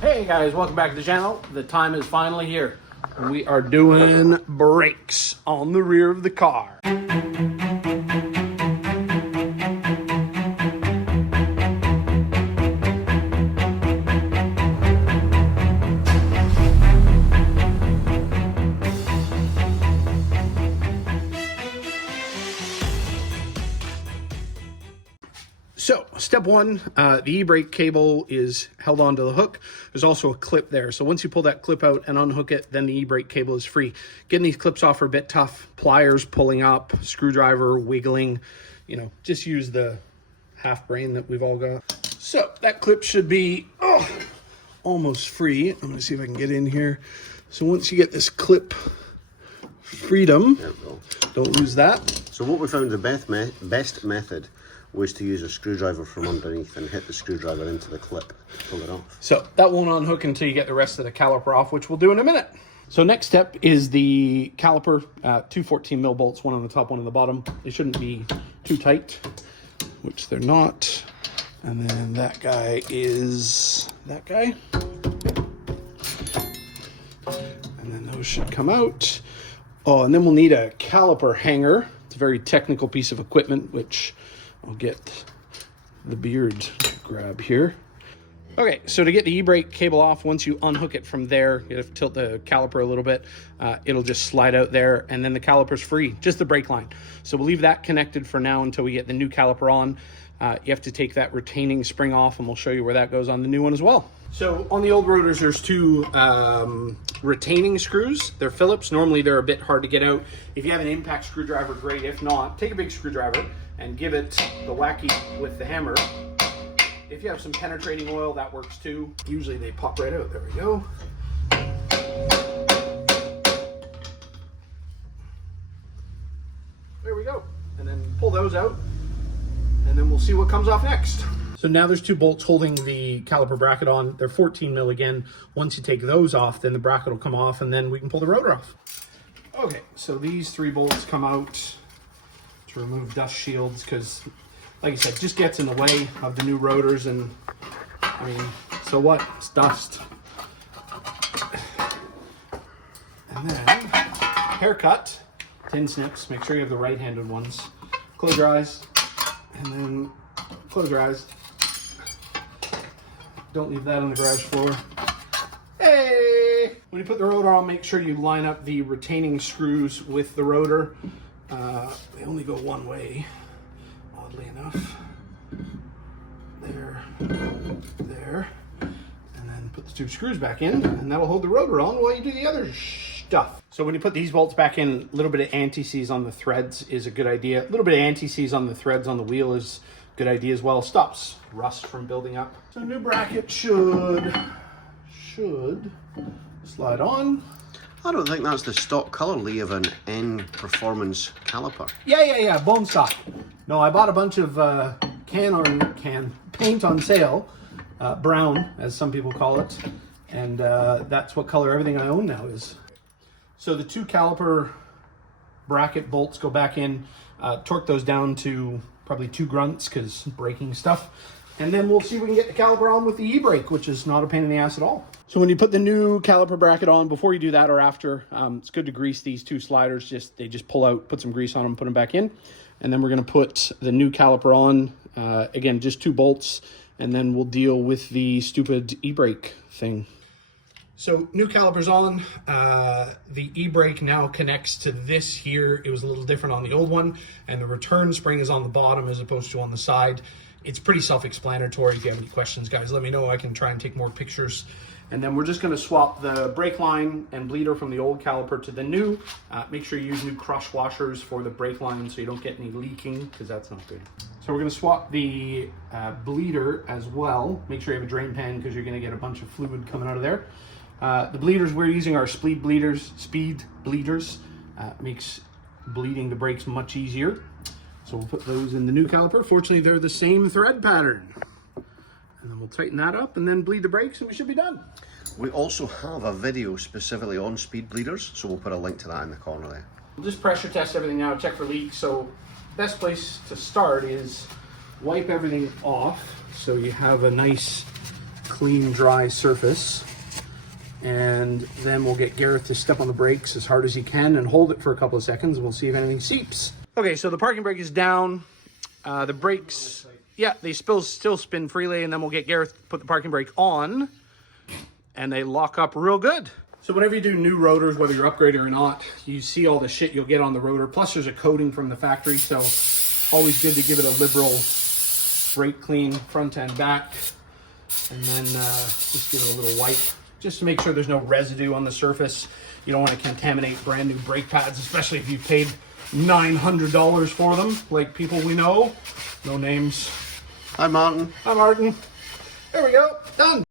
Hey guys, welcome back to the channel. The time is finally here. We are doing brakes on the rear of the car. So, step one, the e-brake cable is held onto the hook. There's also a clip there. So once you pull that clip out and unhook it, then the e-brake cable is free. Getting these clips off are a bit tough. Pliers pulling up, screwdriver wiggling, just use the half brain that we've all got. So that clip should be almost free. I'm gonna see if I can get in here. So once you get this clip freedom, don't lose that. So what we found the best method was to use a screwdriver from underneath and hit the screwdriver into the clip to pull it off. So that won't unhook until you get the rest of the caliper off, which we'll do in a minute. So next step is the caliper, two 14mm bolts, one on the top, one on the bottom. They shouldn't be too tight, which they're not. And then that guy is that guy. And then those should come out. Oh, and then we'll need a caliper hanger. It's a very technical piece of equipment, which I'll get the beard grab here. Okay, so to get the e-brake cable off, once you unhook it from there, you have to tilt the caliper a little bit. It'll just slide out there, and then the caliper's free, just the brake line. So we'll leave that connected for now until we get the new caliper on. You have to take that retaining spring off, and we'll show you where that goes on the new one as well. So on the old rotors, there's two retaining screws. They're Phillips. Normally they're a bit hard to get out. If you have an impact screwdriver, great. If not, take a big screwdriver and give it the whacky with the hammer. If you have some penetrating oil, that works too. Usually they pop right out. There we go. There we go. And then pull those out, and then we'll see what comes off next. So now there's two bolts holding the caliper bracket on. They're 14mm again. Once you take those off, then the bracket will come off, and then we can pull the rotor off. Okay, so these three bolts come out to remove dust shields, because like I said, just gets in the way of the new rotors, and I mean, so what? It's dust. And then haircut, tin snips. Make sure you have the right-handed ones. Close your eyes, and then close your eyes. Don't leave that on the garage floor. Hey! When you put the rotor on, make sure you line up the retaining screws with the rotor. They only go one way, oddly enough. There, there. And then put the two screws back in, and that'll hold the rotor on while you do the other stuff. So when you put these bolts back in, a little bit of anti-seize on the threads is a good idea. A little bit of anti-seize on the threads on the wheel is a good idea as well. Stops rust from building up. So new bracket should slide on. I don't think that's the stock colour, Lee, of an N Performance caliper. Yeah, bone stock. No, I bought a bunch of paint on sale, brown, as some people call it, and that's what color everything I own now is. So the two caliper bracket bolts go back in, torque those down to probably 2 grunts, because braking stuff, and then we'll see if we can get the caliper on with the e-brake, which is not a pain in the ass at all. So when you put the new caliper bracket on, before you do that or after, it's good to grease these two sliders. They just pull out, put some grease on them, put them back in. And then we're gonna put the new caliper on. Again, just 2 bolts, and then we'll deal with the stupid e-brake thing. So new caliper's on. The e-brake now connects to this here. It was a little different on the old one, and the return spring is on the bottom as opposed to on the side. It's pretty self-explanatory. If you have any questions, guys, let me know. I can try and take more pictures. And then we're just going to swap the brake line and bleeder from the old caliper to the new. Make sure you use new crush washers for the brake line so you don't get any leaking, because that's not good. So we're going to swap the bleeder as well. Make sure you have a drain pan, because you're going to get a bunch of fluid coming out of there. The bleeders we're using are speed bleeders. Makes bleeding the brakes much easier. So we'll put those in the new caliper. Fortunately, they're the same thread pattern. And then we'll tighten that up and then bleed the brakes, and we should be done. We also have a video specifically on speed bleeders, so we'll put a link to that in the corner there. We'll just pressure test everything now, check for leaks. So best place to start is wipe everything off so you have a nice clean, dry surface. And then we'll get Gareth to step on the brakes as hard as he can and hold it for a couple of seconds, and we'll see if anything seeps. Okay, so the parking brake is down. The brakes, yeah, they still spin freely, and then we'll get Gareth to put the parking brake on, and they lock up real good. So whenever you do new rotors, whether you're upgrading or not, you see all the shit you'll get on the rotor. Plus there's a coating from the factory, so always good to give it a liberal brake clean front and back. And then just give it a little wipe, just to make sure there's no residue on the surface. You don't want to contaminate brand new brake pads, especially if you paid $900 for them, like people we know. No names. Hi, Martin. Hi, Martin. There we go. Done.